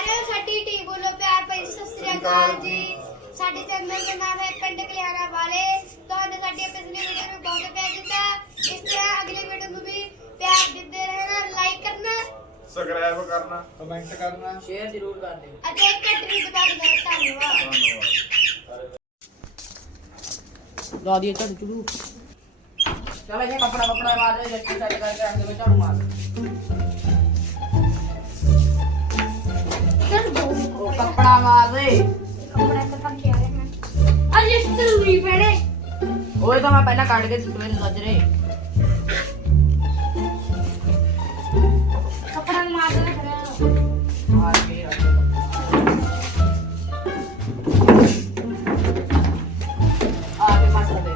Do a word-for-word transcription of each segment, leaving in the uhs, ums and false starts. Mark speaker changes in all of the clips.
Speaker 1: ਸਾਰਿਆਂ ਨੂੰ ਸਾਡੀ ਟੀਮ ਵੱਲੋਂ ਪਿਆਰ ਭਰੀ ਸਤਿ ਸ੍ਰੀ ਅਕਾਲ ਜੀ। ਸਾਡੇ ਚੈਨਲ ਦਾ ਨਾਮ ਹੈ ਪਿੰਡ ਕਲਿਆਣਾ ਵਾਲੇ। ਤੁਹਾਨੂੰ ਸਾਡੀ ਪਿਛਲੀ ਵੀਡੀਓ ਨੂੰ ਬਹੁਤ ਪਿਆਰ ਦਿੱਤਾ, ਇਸ ਤਰ੍ਹਾਂ ਅਗਲੀ ਵੀਡੀਓ ਨੂੰ ਵੀ ਪਿਆਰ ਦਿੰਦੇ ਰਹਿਣਾ। ਲਾਈਕ ਕਰਨਾ,
Speaker 2: ਸਬਸਕ੍ਰਾਈਬ ਕਰਨਾ, ਕਮੈਂਟ ਕਰਨਾ,
Speaker 3: ਸ਼ੇਅਰ ਜ਼ਰੂਰ ਕਰ ਦਿਓ
Speaker 1: ਅਤੇ ਘੰਟੀ ਵੀ ਦਬਾ ਦੇਣਾ। ਧੰਨਵਾਦ।
Speaker 3: ਲਾ ਦਿਏ ਝਾੜੂ ਝੂੜੂ। चलो ये कपड़ा कपड़ा मार दे, जैसे सेट करके रख दे, झाड़ू मार ओ कपड़ा मार दे।
Speaker 1: कपड़ा तो पक गया है। आज इस तरह पहने
Speaker 3: ओए तो मैं पहला काट के तुम्हें सजरे
Speaker 1: कपड़ा मार दे खड़ा
Speaker 3: मार के रख दे। आगे मत दे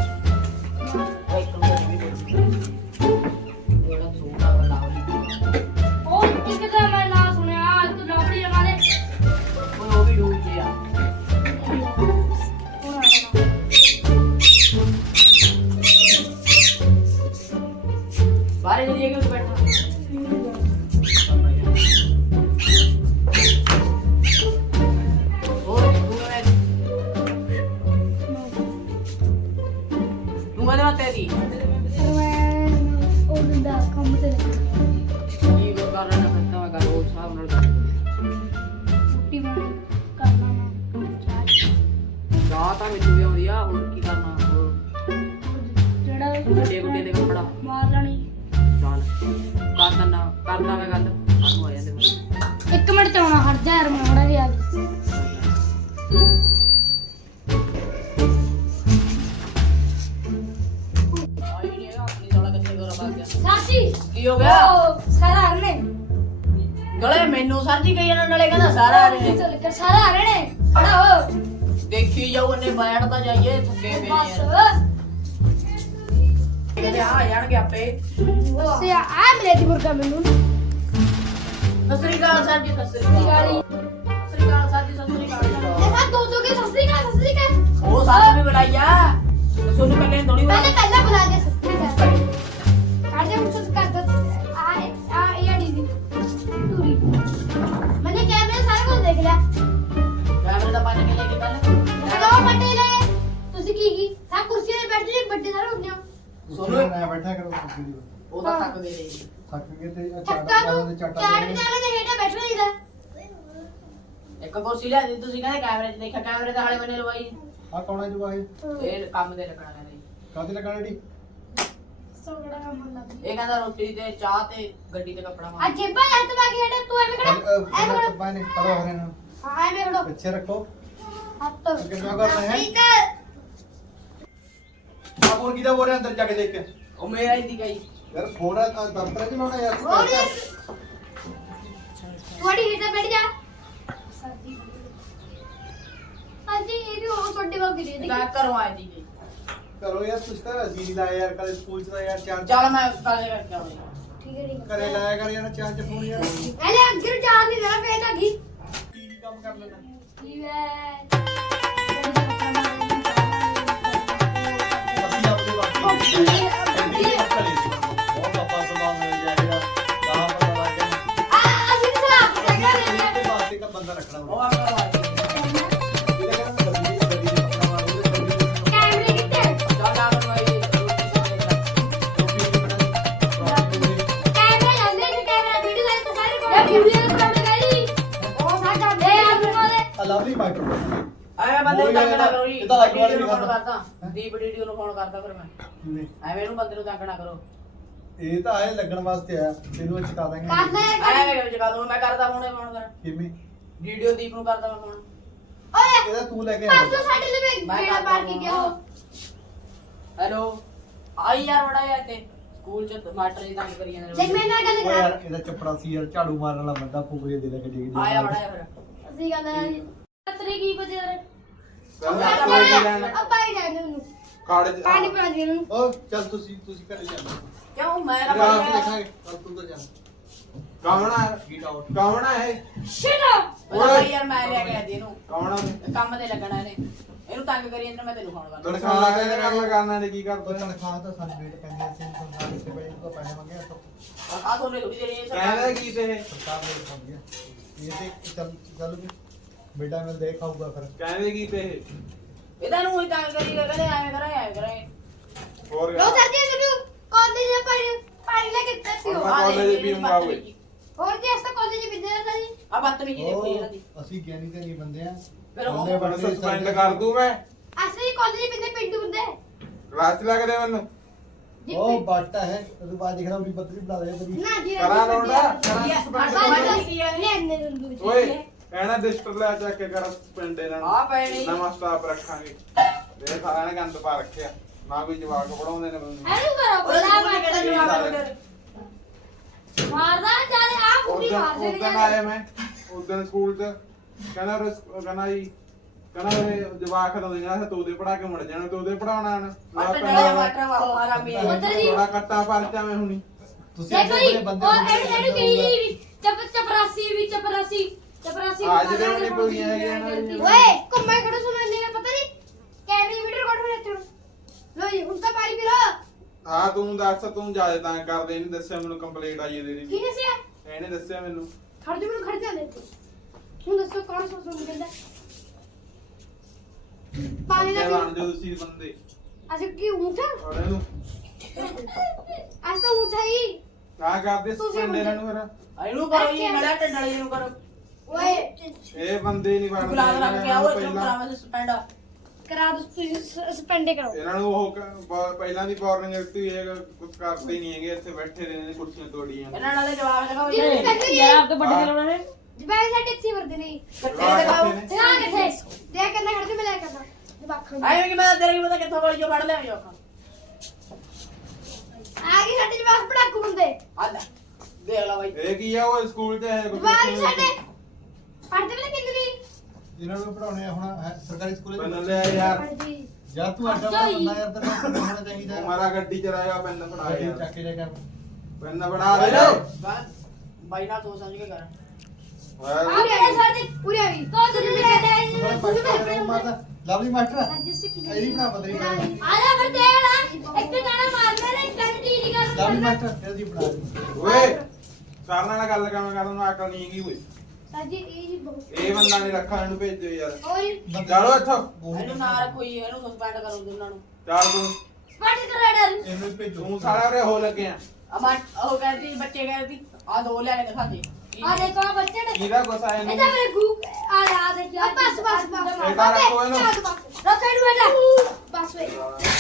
Speaker 3: बारे जरिए क्यों बैठा और तू मैं तू मत तेरी
Speaker 1: और दा काम ते
Speaker 3: ये वो कर रहा है मैं कर वो साहब न
Speaker 1: छुट्टी बना करना ना
Speaker 3: जा ता मैं भी आउंदी आ और की करना और
Speaker 1: जेड़ा
Speaker 3: गुड्डे गुड्डे दे कपड़ा
Speaker 1: मार लानी।
Speaker 3: ਚੱਲ ਕਰ ਦਨਾ ਕਰਦਾ ਮੈਂ ਗੱਲ ਸਾਨੂੰ ਆ ਜਾਂਦੇ
Speaker 1: एक मिनट ਚ ਆਉਣਾ ਹਟ ਜਾ ਯਾਰ ਮੈਂ ਥੋੜਾ ਜਿਹਾ
Speaker 3: ਆਈ ਨਹੀਂ ਆਪਣੀ ਥੋੜਾ ਕਿੱਥੇ ਗੋਰਾ ਪਾ ਗਿਆ
Speaker 1: ਸਾਸੀ
Speaker 3: ਕੀ ਹੋ ਗਿਆ
Speaker 1: ਉਹ ਸਾਰਾ ਆ ਰਹੇ ਨੇ
Speaker 3: ਗਲੇ ਮੈਨੂੰ ਸਰ ਜੀ ਕਹੀ ਜਾਂਦਾ ਨਾਲੇ ਕਹਿੰਦਾ ਸਾਰਾ ਆ ਰਹੇ ਨੇ
Speaker 1: ਚੱਲ ਕੇ ਸਾਰਾ ਆ ਰਹੇ ਨੇ ਖੜਾ ਹੋ
Speaker 3: ਦੇਖੀ ਜਾਓ ਉਹਨੇ ਬੈਠ ਤਾਂ ਜਾਈਏ ਥੱਕੇ ਪਏ
Speaker 1: ਬਸ
Speaker 3: ਯਾਰ ਕਹਿੰਦੇ ਆ ਜਾਣਗੇ ਆਪੇ
Speaker 1: ਸੇ ਆ ਮੇਰੇ ਦੀ ਮੁਰਗਾ ਮੈਨੂੰ
Speaker 3: ਸਸਰੀ ਗਾਲ ਸਰ ਜੀ ਸਸਰੀ ਗਾਲ ਸਸਰੀ ਗਾਲ ਸਰ ਜੀ ਸਸਰੀ ਗਾਲ
Speaker 1: ਦੇਖਾ ਦੋ ਦੋ ਕੇ ਸਸਰੀ ਕਾ ਸਸਰੀ ਕਾ
Speaker 3: ਉਹ ਸਾਥ ਵੀ ਬੁਲਾਈਆ ਸੋਨੂੰ ਪਹਿਲੇ ਥੋੜੀ
Speaker 1: ਪਹਿਲੇ ਪਹਿਲਾਂ ਬੁਲਾ ਦੇ ਸਸਰੀ ਕਾ ਕਾਜੇ ਮੁਸ ਕਰ ਦੋ ਆ ਆ ਇਹ ਡੀ ਦੀ ਟੂਰੀ ਮੈਨੇ ਕੈਮਰੇ ਸਾਰਾ ਕੁਝ ਦੇਖ ਲਿਆ
Speaker 3: ਕੈਮਰੇ ਦਾ ਪਾਣੀ ਲੈ ਕੇ ਪਹਿਲੇ
Speaker 1: ਹਲੋ ਪਟੇਲ ਤੁਸੀਂ ਕੀ ਕੀ ਸਾ ਕੁਰਸੀ ਤੇ ਬੈਠ ਜੇ ਵੱਡੇ ਸਾਰੇ ਹੁੰਦੇ ਹੋ
Speaker 3: ਸੋਨੂੰ
Speaker 2: ਮੈਂ ਬੈਠਾ ਕਰੋ ਵੀਡੀਓ
Speaker 3: ਉਹ ਤਾਂ ਥੱਕ ਗਏ ਨੇ
Speaker 2: ਥੱਕ ਕੇ ਤੇ
Speaker 1: ਛੱਕਾ ਨੂੰ ਚਾਟ ਬਣਾ ਦੇ ਹੇਠਾਂ ਬੈਠਣਾ ਇਹਦਾ
Speaker 3: ਇੱਕ ਕੁਰਸੀ ਲਿਆ ਦਿੱਤੀ ਤੁਸੀਂ ਕਹਿੰਦੇ ਕੈਮਰੇ 'ਚ ਦੇਖਿਆ ਕੈਮਰੇ ਤਾਂ ਹਾਲੇ ਮੈਨੇ ਲਵਾਈ
Speaker 2: ਆ ਕੌਣ ਹੈ ਜੁਆ ਇਹ
Speaker 3: ਇਹ ਕੰਮ ਦੇ ਲੱਗਣਾ ਕਹਿੰਦੇ
Speaker 2: ਕਾਹਦੇ ਲਗਾਣਾ ਡੀ
Speaker 1: ਸੋਗੜਾ ਕੰਮ ਲੱਗ
Speaker 3: ਇਹ ਕਹਿੰਦਾ ਰੋਟੀ ਤੇ ਚਾਹ ਤੇ ਗੱਡੀ ਤੇ ਕੱਪੜਾ
Speaker 1: ਆ
Speaker 3: ਮਾਰ
Speaker 1: ਜੇਬਾਂ ਹੱਥ ਪਾ ਕੇ ਹਟੇ ਤੂੰ ਐਵੇਂ ਖੜਾ ਐਵੇਂ ਖੜਾ
Speaker 2: ਪਾਣੀ ਪੜੋ ਹਰੇ ਨੂੰ
Speaker 1: ਹਾਂ ਐਵੇਂ ਖੜੋ
Speaker 2: ਪਿੱਛੇ ਰੱਖੋ
Speaker 1: ਹੱਥ
Speaker 2: ਕਿੰਨਾ ਕਰਨਾ ਹੈ
Speaker 1: ਠੀਕ
Speaker 2: ਆ ਫੋਨ ਕਿਦਾ ਬੋਲ ਰਿਹਾ ਅੰਦਰ ਜਾ ਕੇ ਦੇਖ ਕੇ
Speaker 3: ਉਹ ਮੇਰਾ ਹੀ ਦੀ ਗਈ
Speaker 2: ਯਾਰ ਫੋਨ ਆ ਦਫ਼ਤਰ ਚ ਲਾਉਣਾ ਯਾਰ
Speaker 1: ਹੋਰ ਤੁਹਾਡੀ ਹੇਠਾਂ ਬੈਠ ਜਾ ਸਾਜੀ ਸਾਜੀ ਇਹ ਵੀ ਉਹ ਤੁਹਾਡੇ ਕੋਲ ਵੀਰੇ ਦੀ
Speaker 3: ਮੈਂ ਘਰੋਂ ਆਈ ਦੀ ਗਈ
Speaker 2: ਕਰੋ ਯਾਰ ਤੁਸੀਂ ਤਾਂ ਅਸੀਂ ਨਹੀਂ ਲਾਇਆ ਯਾਰ ਕਦੇ ਸਕੂਲ ਚ ਤਾਂ ਯਾਰ ਚਾਰ
Speaker 3: ਚੱਲ ਮੈਂ ਕਾਲੇ ਕਰਕੇ ਆਉਂਦਾ
Speaker 1: ਠੀਕ ਹੈ ਠੀਕ
Speaker 2: ਘਰੇ ਲਾਇਆ ਕਰ ਯਾਰ ਚਾਰ ਚ ਫੋਨ ਯਾਰ
Speaker 1: ਐਲੇ ਅੱਗੇ ਜਾ ਨਹੀਂ ਦੇਣਾ ਫੇਰ ਤਾਂ ਠੀਕ
Speaker 2: ਕੀ ਕੰਮ ਕਰ ਲੈਣਾ
Speaker 1: ਕੀ ਵੇ
Speaker 2: ਅਸੀਂ ਆਪਦੇ ਬਾਕੀ ਬਹੁਤ ਪਾਪਾ ਸਲਾਮ ਮਿਲ ਜਾਏਗਾ ਕਹਾਂ ਪਤਾ ਲੱਗ ਗਿਆ
Speaker 1: ਆ ਅਸੀਂ ਤਾਂ ਸਲਾਮ ਕਰ ਰਹੇ ਹਾਂ
Speaker 2: ਤੇ ਬਾਅਦ ਇੱਕ ਬੰਦਾ ਰੱਖਣਾ
Speaker 3: ਉਹ
Speaker 2: ਹੋਊਗਾ
Speaker 3: ਆਪਣਾ ਵਾਰ
Speaker 2: ਇਹਦਾ ਕਹਿੰਦਾ ਗੱਡੀ ਦੀ ਗੱਡੀ ਦੇ ਪੱਕਾ ਮਾਰੋ ਗੱਡੀ ਦੇ
Speaker 1: ਕੈਮਰੇ ਕਿੱਥੇ
Speaker 3: ਚੱਲ ਆ ਬਣਵਾਈ ਰੋਟੀ
Speaker 1: ਕੈਮਰਾ ਜਾਂਦੇ ਨੇ ਕੈਮਰਾ ਵੀਡੀਓ ਲਾਈਕ ਤਾਂ ਸਾਰੇ ਕੋਲ ਵੀਡੀਓ ਰਿਕਾਰਡ ਕਰੀ ਉਹ ਸਾਡਾ ਦੇ ਆਦਮੀ ਵਾਲੇ
Speaker 2: ਆ ਲਵਲੀ ਮਾਈਕਰੋਫੋਨ
Speaker 3: ਆਇਆ ਬੰਦੇ ਨੂੰ ਤੰਗ ਨਾ ਕਰੋ ਜੀ
Speaker 2: ਇਹਦਾ ਲੱਗ ਵਾਲੀ
Speaker 3: ਵੀਡੀਓ ਨੂੰ
Speaker 2: ਨਹੀਂ
Speaker 3: ਫੋਨ
Speaker 2: ਕਰਦਾ।
Speaker 3: ਕਰਦਾ ਦੀਪ ਵੀਡੀਓ ਨੂੰ ਫੋਨ ਕਰਦਾ ਫਿਰ ਮੈਂ ਐਵੇਂ ਇਹਨੂੰ ਬੰਦੇ ਨੂੰ ਤੰਗ ਨਾ ਕਰੋ
Speaker 2: ਇਹ ਤਾਂ ਆਏ ਲੱਗਣ ਵਾਸਤੇ ਆਇਆ ਤੈਨੂੰ ਚਕਾ ਦਾਂਗੇ
Speaker 1: ਕਰ ਲੈ
Speaker 3: ਐਵੇਂ ਕਿਵੇਂ ਜਗਾ ਦੂੰ ਮੈਂ ਕਰਦਾ ਹੁਣੇ ਫੋਨ ਕਰ
Speaker 2: ਕਿਵੇਂ
Speaker 3: ਵੀਡੀਓ ਦੀਪ ਨੂੰ ਕਰਦਾ ਮੈਂ ਫੋਨ
Speaker 1: ਓਏ
Speaker 2: ਇਹਦਾ ਤੂੰ ਲੈ ਕੇ
Speaker 1: ਪਾਸੋਂ
Speaker 2: ਆ
Speaker 1: ਸਾਡੇ ਲਈ ਬੇੜਾ ਪਾਰ ਕੇ ਗਿਆ ਉਹ
Speaker 3: ਹੈਲੋ ਆਈ ਯਾਰ ਬੜਾ ਯਾਰ ਤੇ ਸਕੂਲ ਚ ਮਾਸਟਰ ਜੀ ਤੰਗ ਕਰੀ ਜਾਂਦੇ
Speaker 1: ਦੇਖ ਮੇਰੇ ਨਾਲ ਗੱਲ
Speaker 2: ਓ
Speaker 1: ਕਰ
Speaker 2: ਯਾਰ ਇਹਦਾ ਚੱਪੜਾ ਸੀ ਯਾਰ ਝਾੜੂ ਮਾਰਨ ਵਾਲਾ ਬੰਦਾ ਫੂਕ ਜੇ ਦੇ ਲੈ ਕੇ ਡਿੱਗ ਜਾ
Speaker 3: ਆਇਆ ਬੜਾ ਯਾਰ
Speaker 1: ਅਸੀਂ ਗੱਲ ਤੇਰੇ ਕੀ ਬਜੇ ਰੇ
Speaker 2: ਕਹਿੰਦਾ
Speaker 1: ਆ
Speaker 2: ਕੋਈ ਨਹੀਂ ਲੈਣਾ
Speaker 1: ਪਾਈ ਜਾਂਦੇ ਉਹਨੂੰ
Speaker 2: ਕਾੜੇ
Speaker 1: ਪਾਣੀ ਪਾ ਦੇ ਉਹਨੂੰ
Speaker 2: ਓ ਚੱਲ ਤੁਸੀਂ ਤੁਸੀਂ ਘਰੇ ਜਾਓ
Speaker 3: ਕਿਉਂ ਮੈਂ
Speaker 2: ਰਾਤ
Speaker 3: ਨਾ
Speaker 2: ਨੂੰ ਦੇਖਾਂਗੇ ਕੱਲ ਤੂੰ ਤਾਂ ਜਾ ਕੌਣ ਹੈ ਗੀਟ ਆਊਟ ਕੌਣ ਹੈ
Speaker 1: ਸ਼ਟ ਅਪ
Speaker 3: ਓਏ ਯਾਰ ਮੈਂ ਲੈ ਕੇ ਆਦੀ ਇਹਨੂੰ
Speaker 2: ਕੌਣ ਹੈ
Speaker 3: ਕੰਮ ਤੇ ਲੱਗਣਾ ਇਹਨੇ ਇਹਨੂੰ ਤੰਗ ਕਰੀ ਜਾਂਦਾ ਮੈਂ ਤੈਨੂੰ ਫੋਨ ਕਰਦਾ
Speaker 2: ਤਨਖਾਹ ਲਾ ਕੇ ਕਰਨਾ ਨੇ ਕੀ ਕਰਦਾ ਤਨਖਾਹ ਤਾਂ ਸਾਨੂੰ ਵੇਟ ਪੈਂਦੀ ਸੀ ਤਨਖਾਹ ਦੇ ਪੈਸੇ ਤੋਂ ਪੈਸੇ ਮੰਗੇ ਤਾਂ
Speaker 3: ਆ ਤੁਹਾਨੂੰ ਥੋੜੀ ਦੇਣੀ ਹੈ
Speaker 2: ਕਹਿੰਦਾ ਕੀ ਤੇ ਇਹ ਸਰਕਾਰ ਨੇ ਸਮਝ ਗਿਆ ਇਹ ਤੇ ਚੱਲ ਚੱਲ ਵੀ ਬੇਟਾ ਮਿਲ ਦੇ ਖਾਊਗਾ ਫਿਰ
Speaker 4: ਕਹਿੰਦੇ ਕੀ ਤੇ ਇਹ?
Speaker 3: ਇਹਦਾ ਨੂੰ ਹੀ ਤੰਗ ਕਰੀ ਕਹਿੰਦੇ ਐਵੇਂ ਕਰਾਂ ਐਵੇਂ ਕਰਾਂ
Speaker 4: ਹੋਰ
Speaker 1: ਲੋ ਸਰ ਜੀ ਸੁਣੋ ਕਾਲਜ ਦੇ ਪਾਣੀ ਪਾਣੀ ਲੈ ਕੇ ਦਿੱਤੀ ਹੋ
Speaker 4: ਮੈਂ ਕਾਲਜ ਵੀ ਆਉਂਗਾ ਓਏ
Speaker 1: ਹੋਰ ਜੀ ਅਸਾਂ ਕਾਲਜ ਵਿੱਚ ਵਿਦਿਆ ਦਾ ਜੀ
Speaker 3: ਆ ਬਦਤਮੀਜ਼ੀ ਦੇਖੋ ਇਹਨਾਂ ਦੀ
Speaker 2: ਅਸੀਂ ਗਿਆਨੀ ਤੇ ਨਹੀਂ ਬੰਦੇ ਆ
Speaker 3: ਫਿਰ ਉਹ
Speaker 2: ਬੰਦੇ
Speaker 4: ਬੜਾ
Speaker 2: ਬੜੇ
Speaker 4: ਸਸਪੈਂਡ ਕਰ ਦੂੰ ਮੈਂ
Speaker 1: ਅਸੀਂ ਕਾਲਜ ਵਿੱਚ ਬਿੰਦੇ ਪਿੰਡੂ ਹੁੰਦੇ
Speaker 4: ਕਲਾਸ ਚ ਲੱਗਦੇ ਮੈਨੂੰ
Speaker 2: ਉਹ ਬਾਟਾ ਹੈ ਉਹਦੇ ਬਾਅਦ ਦਿਖਣਾ ਵੀ ਬੱਤਰੀ ਬਣਾ ਦੇ ਤੇਰੀ
Speaker 1: ਨਾ ਜੀ
Speaker 4: ਕਰਾਂ ਲੋੜਾ ਕਰਾਂ ਸਸਪੈਂਡ
Speaker 1: ਲੈ ਨੇ ਰੰਦੂ ਵਿੱਚ
Speaker 4: ਓਏ ਕਹਿਣਾ ਡਿਸਟਰ ਲੈ ਚੱਕ ਕੇ ਕਰ ਸਸਪੈਂਡ ਇਹਨਾਂ
Speaker 3: ਆ ਪੈਣੀ
Speaker 4: ਨੂੰ ਨਵਾਂ ਸਟਾਫ ਰੱਖਾਂਗੇ ਇਹ ਸਾਰਿਆਂ ਨੇ ਗੰਦ ਪਾ ਰੱਖਿਆ ਨਾ ਕੋਈ ਜਵਾਕ ਪੜਾਉਂਦੇ ਨੇ ਮੈਨੂੰ
Speaker 1: ਐਨੂੰ ਕਰੋ
Speaker 3: ਉਹਦਾ
Speaker 1: ਬਲਾ
Speaker 3: ਸਕੂਲ ਕਿਹੜਾ ਜਵਾਬ ਹੈ
Speaker 1: ਮਾਰਦਾ ਚਾਲੇ ਆ ਮੁੰਡੀ
Speaker 4: ਉਦੋਂ
Speaker 1: ਮਾਰ ਦੇ
Speaker 4: ਉਦੋਂ ਆਇਆ ਮੈਂ ਉਦੋਂ ਸਕੂਲ ਚ ਕਹਿੰਦਾ ਉਹ ਕਹਿੰਦਾ ਜੀ ਕਹਿੰਦਾ ਉਹ ਜਵਾਕ ਤਾਂ ਦੇਣਾ ਤੂੰ ਦੇ ਪੜਾ ਕੇ ਮੁੜ ਜਾਣਾ ਤੂੰ ਦੇ ਪੜਾਉਣਾ ਨਾ
Speaker 3: ਆ ਪਿੰਡਾਂ ਮਾਟਰ ਵਾਹ ਹਾਰਾ ਮੇ
Speaker 1: ਉਧਰ ਜੀ
Speaker 4: ਥੋੜਾ ਕੱਟਾ ਪਰਚਾ ਮੈਂ ਹੁਣੀ
Speaker 2: ਤੁਸੀਂ
Speaker 1: ਦੇਖੋ ਜੀ
Speaker 2: ਆਪਣੇ ਬੰਦੇ
Speaker 1: ਉਹ ਇਹਨੂੰ ਇਹਨੂੰ ਕਹੀ ਜੀ ਚਪ ਚਪਰਾਸੀ ਵੀ ਚਪਰਾਸੀ ਚਪਰਾਸੀ
Speaker 4: ਆ ਜਿਹੜੇ ਉਹਨੇ ਪੂਰੀਆਂ ਹੈਗੀਆਂ ਇਹਨਾਂ ਦੀਆਂ।
Speaker 1: ਓਏ ਘੁੰਮੇ ਖੜੋ ਸੁਣਨ ਨਹੀਂ ਪਤਾ ਨਹੀਂ ਕੈਮਰੇ ਵੀਡੀਓ ਰਿਕਾਰਡ ਹੋ ਰਿਹਾ ਲੋ ਜੀ ਹੁਣ ਤਾਂ ਪਾਰੀ ਵੀਰੋ
Speaker 4: ਹਾਂ ਤੂੰ ਦੱਸ ਤੂੰ ਜਿਆਦਾ ਤਾਂ ਕਰਦੇ ਇਹਨੇ ਦੱਸਿਆ ਮੈਨੂੰ ਕੰਪਲੇਂਟ ਆਈ ਇਹਦੇ ਦੀ
Speaker 1: ਕਿਹਨੇ ਸਿਆ
Speaker 4: ਇਹਨੇ ਦੱਸਿਆ ਮੈਨੂੰ
Speaker 1: ਖੜ ਜਾ ਮੈਨੂੰ ਖੜ ਜਾ ਲੈ ਹੁਣ ਦੱਸੋ ਕੌਣ ਸੋ ਸੁਣ ਕਹਿੰਦਾ ਪਾਣੀ ਦਾ
Speaker 4: ਬਣ ਜੋ ਤੁਸੀਂ ਬੰਦੇ
Speaker 1: ਅਸੀਂ ਕੀ ਉਠਾ
Speaker 4: ਔਰ ਇਹਨੂੰ
Speaker 1: ਅੱਜ ਤਾਂ ਉਠਾਈ
Speaker 4: ਕਾ ਕਰਦੇ ਸਸਪੈਂਡ ਇਹਨਾਂ ਨੂੰ ਫਿਰ
Speaker 3: ਇਹਨੂੰ ਕਰੋ ਜੀ ਮੜਾ ਟੰਡਲੇ ਨੂੰ ਕਰੋ
Speaker 1: ਓਏ
Speaker 4: ਇਹ ਬੰਦੇ ਨਹੀਂ ਬਣਦੇ
Speaker 3: ਗੁਲਾਬ ਰੱਖ ਕੇ ਆਓ ਇਹਨੂੰ
Speaker 4: ਪਹਿਲਾਂ
Speaker 3: ਕਰਾਵਾਂ ਸਸਪੈਂਡ
Speaker 1: ਕਰਾ ਦੋ ਤੁਸੀਂ ਸਸਪੈਂਡ ਕਰੋ
Speaker 4: ਇਹਨਾਂ ਨੂੰ ਉਹ ਕ- ਬ- ਪਹਿਲਾਂ ਦੀ ਵਾਰਨਿੰਗ ਦਿੱਤੀ ਹੋਈ ਹੈ ਕੁਝ ਕਰਦੇ ਹੀ ਨਹੀਂ ਹੈਗੇ ਇੱਥੇ ਬੈਠੇ ਰਹੇ ਨੇ ਕੁਰਸੀਆਂ ਤੋੜੀਆਂ
Speaker 3: ਇਹਨਾਂ ਨਾਲ ਜਵਾਬ ਲਗਾਓ
Speaker 1: ਜੀ
Speaker 3: ਜੀ
Speaker 1: ਕਹਿੰਦੇ
Speaker 3: ਯਾਰ ਆਪ ਤੋਂ ਵੱਡੇ ਲਾਉਣਾ ਹੈ
Speaker 1: ਜਵਾਈ ਸਾਡੇ ਇੱਥੇ ਵਰਦੇ ਨਹੀਂ
Speaker 3: ਕੱਟੇ ਲਗਾਓ
Speaker 4: ਨੇ।
Speaker 1: ਤੇ ਆ ਕਿੱਥੇ ਦੇਖ ਕਿੰਨਾ ਖੜ ਕੇ ਮੈਂ ਲੈ ਕੇ ਆਵਾਂ ਜਵਾਖਾਂ ਨੂੰ।
Speaker 3: ਆਏ ਕਿ ਮੈਂ ਤੇਰੇ ਕੀ ਪਤਾ ਕਿੱਥੋਂ ਕੋਲ ਜੋ ਫੜ ਲਿਆ ਜੋ
Speaker 1: ਆ ਗਏ ਸਾਡੇ ਜਵਾਖ ਪੜਾਕੂ ਹੁੰਦੇ
Speaker 3: ਆ ਲੈ ਦੇਖ ਲਾ ਬਾਈ
Speaker 4: ਇਹ ਕੀ ਆ ਉਹ ਸਕੂਲ 'ਚ ਹੈ ਕੁਝ
Speaker 1: ਜਵਾਈ ਸਾਡੇ ਪੜਦੇ ਬਲੇ ਕਿੰਨੀ
Speaker 2: ਇਹਨਾਂ ਨੂੰ ਪੜਾਉਣੇ ਆ ਹੁਣ ਹੈ, ਸਰਕਾਰੀ ਸਕੂਲੇ
Speaker 4: ਪੈਨ ਲੈ ਯਾਰ
Speaker 1: ਪੜਦੀ
Speaker 2: ਜਾਂ ਤੂੰ ਅੱਡਾ ਬੰਦਾ ਯਾਰ ਤੈਨੂੰ ਪੜ੍ਹਨਾ ਹੋਣਾ ਚਾਹੀਦਾ
Speaker 4: ਉਹ ਮਾਰਾ ਗੱਡੀ ਚਲਾਇਆ ਪੈਨ ਫੜਾ
Speaker 2: ਗੱਡੀ
Speaker 4: ਯਾਰ
Speaker 2: ਚੱਕ ਕੇ ਲੈ ਕੇ ਆ।
Speaker 4: ਪੈਨ ਫੜਾ ਦੇ ਲੋ
Speaker 3: ਬਸ ਬਾਈ ਨਾਲ ਸੋਚ ਸਮਝ ਕੇ ਕਰ
Speaker 1: ਪੂਰੀ ਆ ਸਾਡੇ ਪੂਰੀ ਆ ਗਈ ਤੋ ਜਰੂਰ ਲੈ
Speaker 2: ਉਹਨਾਂ ਮਾਸਟਰ ਨੇ ਮਾਰਦਾ ਲਵਲੀ ਮਾਸਟਰ
Speaker 1: ਅੱਜ ਸੇ ਕੀ
Speaker 2: ਇਹਦੀ ਬਣਾ ਬਦਰੀ
Speaker 1: ਆ ਜਾ ਫਿਰ ਦੇਣਾ ਇੱਕ ਗਾਣਾ ਮਾਰਨਾ ਨੇ ਕੰਨ ਟੀ ਕਰ
Speaker 2: ਲਵਲੀ ਮਾਸਟਰ ਇਹਦੀ ਬਣਾ ਦੇ
Speaker 4: ਓਏ ਕਰਨ ਨਾਲ ਗੱਲ ਕੰਮ ਕਰਨ ਨੂੰ ਅਕਲ ਨਹੀਂ ਹੈਗੀ ਓਏ
Speaker 1: ਸਾਜੀ ਇਹ ਜੀ ਬਹੁਤ
Speaker 4: ਇਹ ਬੰਦਾ ਨਹੀਂ ਰੱਖਾ ਇਹਨੂੰ ਭੇਜੋ ਯਾਰ
Speaker 1: ਔਰ
Speaker 4: ਚਲੋ ਇੱਥੋਂ
Speaker 3: ਇਹਨੂੰ ਨਾ ਰੱਖੋ ਜੀ ਇਹਨੂੰ ਸਸਪੈਂਡ ਕਰੋ ਦੋਨਾਂ ਨੂੰ
Speaker 4: ਚੱਲ ਤੂੰ
Speaker 1: ਸਪਾਟ ਕਰ ਡਰ
Speaker 2: ਇਹਨੂੰ ਭੇਜੋ
Speaker 4: ਤੂੰ ਸਾਰਾ ਉਰੇ ਹੋ ਲੱਗਿਆ
Speaker 3: ਅਮਾ ਉਹ ਕਹਿੰਦੀ ਬੱਚੇ ਕਹਿੰਦੀ ਆ ਦੋ ਲੈ ਕੇ ਦਿਖਾ ਦੇ
Speaker 1: ਆ ਦੇਖੋ ਆ ਬੱਚੇ ਨੇ
Speaker 4: ਕਿਹਦਾ ਗੁੱਸਾ ਇਹਨੂੰ
Speaker 1: ਇਹਦਾ ਮੇਰੇ ਗੂ ਆ ਆ ਦੇ ਆ ਬਸ ਬਸ ਬਸ
Speaker 4: ਇਹਦਾ ਰੱਖੋ ਇਹਨੂੰ।
Speaker 1: ਰੱਖੋ ਇਹਨੂੰ ਇਹਦਾ ਬਸ ਵੇ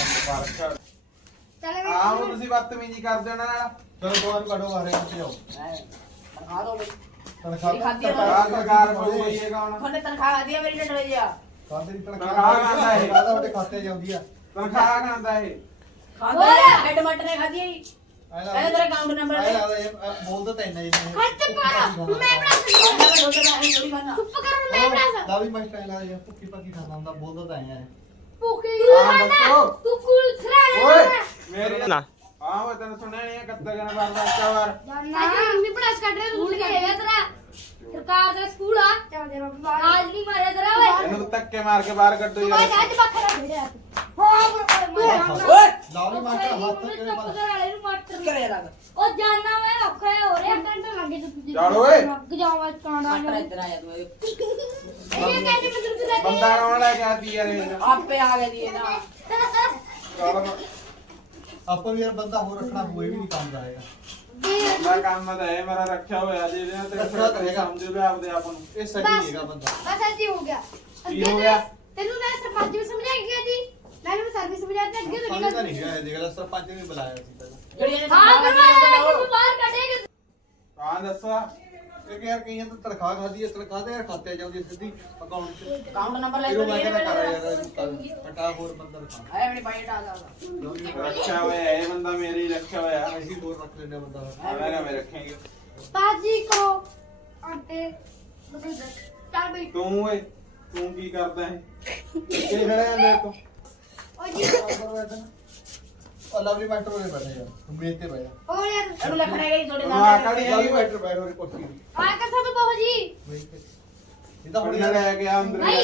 Speaker 1: ਚਲੇ ਵੇ
Speaker 4: ਆਹ ਹੁਣ ਤੁਸੀਂ ਬਦਤਮੀਜ਼ੀ ਕਰਦੇ ਹੋ ਉਹਨਾਂ ਨਾਲ
Speaker 2: ਚਲੋ ਬਾਹਰ ਕੱਢੋ ਬਾਹਰ ਇੱਥੇ ਆਓ
Speaker 3: ਤਨਖਾਹ ਦੋ ਬਈ
Speaker 2: ਤਨਖਾਹ
Speaker 3: ਮੇਰੀ ਖਾਦੀ ਆ।
Speaker 4: ਸਰਕਾਰ ਸਰਕਾਰ ਕੋਈ ਹੈ ਕੌਣ
Speaker 3: ਉਹਨੇ ਤਨਖਾਹ ਆਦੀ ਆ ਮੇਰੀ ਡੰਡਲੇ ਜੀ ਆ
Speaker 2: ਕਾਹਦੇ ਦੀ
Speaker 4: ਤਨਖਾਹ
Speaker 2: ਤਨਖਾਹ
Speaker 4: ਖਾਂਦਾ ਇਹ।
Speaker 2: ਕਾਹਦਾ ਤੁਹਾਡੇ ਖਾਤੇ ਜਾਂਦੀ ਆ
Speaker 4: ਤਨਖਾਹ ਖਾਂਦਾ ਇਹ
Speaker 3: ਖਾਂਦਾ ਹੈਡ ਮਟ ਨੇ ਖਾਦੀ ਆ ਜੀ
Speaker 2: ਐ
Speaker 3: ਇਹਦਾ ਤੇਰਾ ਅਕਾਊਂਟ ਨੰਬਰ
Speaker 2: ਐ
Speaker 3: ਦੇ
Speaker 2: ਲੱਗਦਾ ਇਹ ਬੋਲਦਾ ਤਾਂ ਇੰਨਾ ਹੀ ਨਹੀਂ
Speaker 1: ਹੱਥ ਪਾ ਮੈਂ ਬਣਾ ਸਕਦਾ
Speaker 3: ਖਾਂਦਾ ਮੈਂ ਲੋਕਾਂ ਦਾ ਥੋੜੀ ਖਾਣਾ
Speaker 1: ਚੁੱਪ ਕਰ ਮੈਂ ਬਣਾ ਸਕਦਾ
Speaker 2: ਲਵਲੀ ਮਾਸਟਰ ਐ ਲੱਗਦਾ ਯਾਰ ਭੁੱਕੀ ਪੱਕੀ ਖਾਂਦਾ ਹੁੰਦਾ ਬੋਲਦਾ ਤਾਂ ਐ
Speaker 1: ਭੁੱਖੀ
Speaker 4: ਹਾਂ,
Speaker 1: ਖਾਣਾ
Speaker 4: ਦੱਸੋ।
Speaker 1: ਤੂੰ ਕੁਲ ਥਰਾ
Speaker 4: ਓਏ ਮੇਰੀ ਨਾ ਆਹ ਓਏ ਤੈਨੂੰ ਸੁਣਿਆ ਨਹੀਂ ਕੱਤਾ ਜਣਾ ਬਾਰ ਬਾਰ ਇੱਕ ਵਾਰ
Speaker 1: ਜਾਨਾ ਮੰਮੀ ਪੜਾਸ ਕੱਢ ਰਹੇ ਤੂੰ ਲਿਖਿਆ ਹੈਗਾ ਤੇਰਾ ਸਰਕਾਰ ਦਾ ਸਕੂਲ ਆ ਚੱਲ ਦੇ ਬਾਬਾ ਆਜ ਨਹੀਂ ਮਾਰਿਆ ਤੇਰਾ ਓਏ
Speaker 4: ਇਹਨੂੰ ਧੱਕੇ ਮਾਰ ਕੇ ਬਾਹਰ ਕੱਢੋ
Speaker 1: ਤੂੰ
Speaker 4: ਯਾਰ
Speaker 1: ਬਾਅਦ ਅੱਜ ਬੱਖਰਾ ਭੇੜਿਆ ਹਾਂ ਬਰੋ
Speaker 3: ਓਏ
Speaker 2: ਲਵਲੀ ਮਾਸਟਰ ਹੱਥ ਕਿਵੇਂ
Speaker 1: ਚੁੱਪ
Speaker 2: ਮਾਰ
Speaker 1: ਕਰ ਵਾਲੇ ਨੂੰ ਮਾਰ
Speaker 3: ਕਰੇ ਲੱਗ
Speaker 1: ਉਹ ਜਾਨਾ ਮੈਂ ਔਖਾ ਹੋ ਰਿਹਾ ਘੰਟਾ ਲੱਗੇ ਤੂੰ
Speaker 4: ਚੱਲ ਓਏ।
Speaker 1: ਲੱਗ ਜਾਵਾਂ ਕਾਣਾ
Speaker 3: ਮਾਟਰ ਇੱਧਰ ਆਇਆ ਤੂੰ
Speaker 1: ਇਹ ਕਹਿੰਦੇ ਬਜ਼ੁਰਗ ਦਾ
Speaker 4: ਬੰਦਾ ਕੌਣ ਲੈ ਕੇ ਆਤੀ ਯਾਰ ਇਹ
Speaker 3: ਆਪੇ ਆ ਗਿਆ ਦੀ ਇਹ ਨਾ
Speaker 4: ਚੱਲ
Speaker 2: ਆਪਾਂ ਵੀ ਯਾਰ ਬੰਦਾ ਹੋਰ ਰੱਖਣਾ ਪਊ ਇਹ ਵੀ ਨਹੀਂ ਕੰਮ ਦਾ ਹੈਗਾ
Speaker 4: ਮੈਂ ਕੰਮ ਤਾਂ ਹੈ ਮੇਰਾ ਰੱਖਿਆ ਹੋਇਆ ਜਿਹਦੇ ਨਾਲ ਤੇਰੇ
Speaker 2: ਰੱਖਿਆ ਤਾਂ
Speaker 4: ਫਿਰ
Speaker 2: ਹੈਗਾ।
Speaker 4: ਸਮਝ ਲੈ ਆਪਦੇ ਆਪ ਨੂੰ
Speaker 2: ਇਹ ਸਹੀ ਨਹੀਂ ਹੈਗਾ ਬੰਦਾ
Speaker 1: ਬਸ ਅੱਜ ਹੋ ਗਿਆ
Speaker 4: ਕੀ ਹੋ ਗਿਆ?
Speaker 1: ਤੈਨੂੰ ਮੈਂ ਸਰਪੰਚ ਨੂੰ ਸਮਝਾਈ ਗਿਆ ਜੀ ਮੈਂ ਨੂੰ ਸਰਵਿਸ ਸਮਝਾਤਾ ਅੱਗੇ ਤੋਂ
Speaker 2: ਸਮਝਦਾ ਨਹੀਂ
Speaker 1: ਨਿਕਲ
Speaker 2: ਹੈਗਾ ਇਹ ਦੇਖ ਲੈ ਸਰਪੰਚ ਨੇ ਬੁਲਾਇਆ ਸੀ ਪਹਿਲਾਂ
Speaker 3: ਜਿਹੜੀ ਇਹਨੇ
Speaker 1: ਹਾਂ
Speaker 3: ਸਰਕਾਰ
Speaker 1: ਕਰਵਾ
Speaker 3: ਦੀ
Speaker 1: ਤੂੰ ਬਾਹਰ ਕੱਢੇਗਾ
Speaker 4: ਹਾਂ ਦੱਸਾ
Speaker 2: ਇਹ ਕਿ ਯਾਰ ਕਈਆਂ ਤੋਂ ਤਨਖਾਹ ਖਾਦੀ ਹੈ ਤਨਖਾਹ ਤੇ ਯਾਰ ਖਾਤੇ ਜਾਂਦੀ ਹੈ ਸਿੱਧੀ ਅਕਾਊਂਟ 'ਚ
Speaker 3: ਅਕਾਊਂਟ ਨੰਬਰ ਲੈ
Speaker 2: ਇਹਨੂੰ
Speaker 3: ਕੇ
Speaker 2: ਮੈਂ
Speaker 3: ਮੇਰੇ
Speaker 2: ਕਹਿੰਦਾ ਕਰ
Speaker 3: ਪਹਿਲੇ
Speaker 2: ਯਾਰ ਕਟਾ ਹੋਰ ਬੰਦਾ ਰਖਾ
Speaker 3: ਆਏ ਮੇਰੀ ਬਾਈ ਟਾ ਦਾ
Speaker 4: ਰੱਖਿਆ ਹੋਇਆ ਇਹ ਬੰਦਾ ਮੇਰੇ ਹੀ ਰੱਖਿਆ ਹੋਇਆ
Speaker 2: ਅਸੀਂ ਹੋਰ ਰੱਖ ਲੈਂਦੇ ਬੰਦਾ
Speaker 4: ਮੈਂ ਕਿਹਾ ਮੈਂ ਰੱਖਾਂਗੇ
Speaker 1: ਬਾਜੀ ਕੋ ਆਂਟੇ ਬਦਲ ਦੇ ਚੱਲ ਬਈ
Speaker 4: ਤੂੰ ਓਏ ਤੂੰ ਕੀ ਕਰਦਾ ਹੈ ਕਿਹੜੇ ਜਾਂਦੇ ਤੂੰ
Speaker 1: ਓ ਜੀ
Speaker 2: ਉਹ ਲਵਲੀ ਮਾਸਟਰ ਉਹਨੇ ਬੈਠੇ ਯਾਰ ਤੂੰ ਮੇਜ਼ ਤੇ ਬਹਿ ਜਾ
Speaker 1: ਓ ਯਾਰ
Speaker 3: ਇਹਨੂੰ ਲਿਖਣਾ ਹੈਗਾ ਜੀ ਤੁਹਾਡੇ
Speaker 4: ਤੂੰ
Speaker 3: ਨਾਮ
Speaker 4: ਆਕੜ ਹੀ
Speaker 2: ਲਵਲੀ ਮਾਸਟਰ ਬੈਠ ਹੋਰੀ ਕੁਰਸੀ ਤੇ
Speaker 1: ਆ ਕਰ ਸਭ ਬਹੁ ਜੀ
Speaker 2: ਮੇਜ਼ ਤੇ ਇਹ ਤਾਂ ਹੁਣ
Speaker 4: ਹੁਣ ਲੈ ਗਿਆ ਅੰਦਰ
Speaker 1: ਨਹੀਂ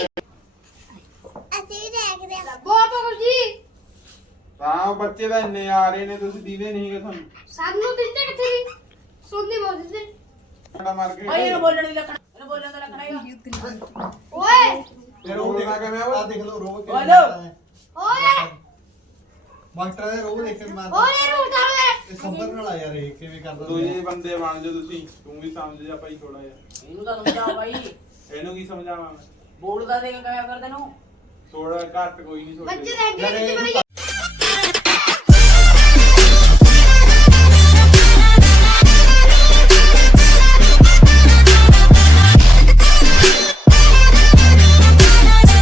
Speaker 1: ਅਸੀਂ ਦੇਖਦੇ ਆ ਬਹੁਤ ਬਹੁਤ ਜੀ
Speaker 4: ਤਾਂ ਉਹ ਬੱਚੇ ਦਾ ਇੰਨੇ ਆ ਰਹੇ ਨੇ ਤੁਸੀਂ ਦੀਦੇ ਨਹੀਂ ਹੈਗੇ ਤੁਹਾਨੂੰ
Speaker 1: ਸਾਨੂੰ ਦਿੰਦੇ ਕਿੱਥੇ ਜੀ ਸੁਣਨੀ ਬਹੁਤ ਦਿੰਦੇ
Speaker 4: ਸਾਡਾ ਮਾਰ ਕੇ
Speaker 3: ਭਾਈ ਇਹਨੂੰ ਬੋਲਣ ਦੀ ਲੱਗਣਾ ਤੈਨੂੰ ਬੋਲਣ ਦਾ ਰੱਖਣਾ ਹੈਗਾ
Speaker 1: ਓਏ
Speaker 2: ਇਹ ਰੋਹ ਦੇਖ
Speaker 4: ਰੋਣਾ ਕਿਵੇਂ ਆ ਓਏ?
Speaker 2: ਆ ਦੇਖ ਲਓ ਰੋਹ ਕਿਵੇਂ
Speaker 3: ਓਏ
Speaker 2: ਮਾਰਦਾ ਹੈ।
Speaker 1: ਓਏ
Speaker 2: ਮਾਸਟਰ ਦੇ ਰੋਹ ਦੇਖ ਕੇ ਮਾਰਦਾ
Speaker 1: ਓਏ ਰੂਟਾ ਓਏ
Speaker 2: ਇਹ ਸੰਭਰ ਨਾਲ ਆ ਯਾਰ ਇਹ ਕਿਵੇਂ ਕਰਦਾ
Speaker 4: ਦੂਜੇ ਬੰਦੇ ਬਣ ਜਾ ਤੁਸੀਂ ਤੂੰ ਵੀ ਸਮਝ ਜਾ ਭਾਈ ਥੋੜਾ ਜਿਹਾ
Speaker 3: ਇਹਨੂੰ ਤਾਂ ਸਮਝਾ ਬਾਈ
Speaker 4: ਇਹਨੂੰ ਕੀ ਸਮਝਾਵਾਂ ਮੈਂ
Speaker 3: ਬੋਲ ਕਰ ਦੇਗਾ ਕਿਵੇਂ ਕਰ ਤੈਨੂੰ
Speaker 4: ਥੋੜਾ ਘੱਟ ਕੋਈ ਨਹੀਂ
Speaker 1: ਬੱਚੇ
Speaker 4: ਥੋੜੇ
Speaker 1: ਰਹਿ ਗਏ
Speaker 2: ਯਾਰ
Speaker 1: ਵਿੱਚ
Speaker 2: ਇਹ
Speaker 1: ਬੜੀ